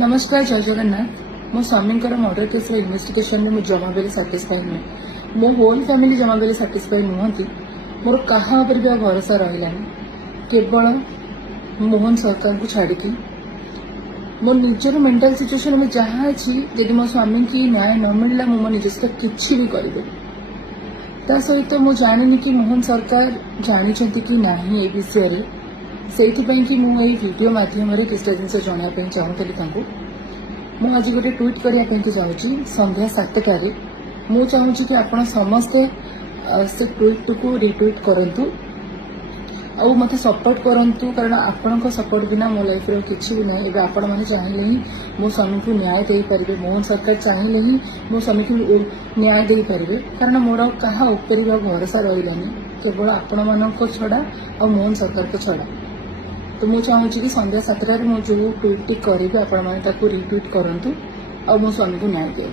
नमस्कार जय जगन्नाथ मो स्वामी मर्डर केस इन्वेस्टिगेशन में मुझे जमा बेले साटिस्फाई नुहे मो होल फैमिली जमा बेले साटिस्फाई नुहति मोर कहा भी भरोसा रही केवल मोहन सरकार को छाड़ी मो निजर मेंटल सिचुएशन में जहाँ अच्छी यदि मो स्वामी की न्याय न मिलला मो निज सहित किसी भी करें ता सहित मु जानी कि मोहन सरकार जानते कि ना ये विषय से कि मुझे वीडियो मध्यम किसी जिन जानवाई चाहूली मुझे आज गोटे ट्वीट करने चाहूँगी संध्या 7टार मुझे चाहूँगी कि आप समस्ते से ट्वीट को रिट्वीट करूँ आ मत सपोर्ट करूँ कारण आपण सपोर्ट बिना मो लाइफ किसी भी ना एवं आपण मैंने चाहिए ही मो स्वामी को न्याय दे पारे मोहन सरकार चाहिए ही मो स्वामी को न्याय दे पारे कारण मोर क्या उपर भरोसा रही केवल आपण मान छड़ा और मोहन सरकार को छड़ा तो मुझे चाहूँगी कि संध्या 7टार मुझे जो ट्वीट करी आपण मैंने रिट्वीट करूँ और मो स्वामी को न्याय दिए।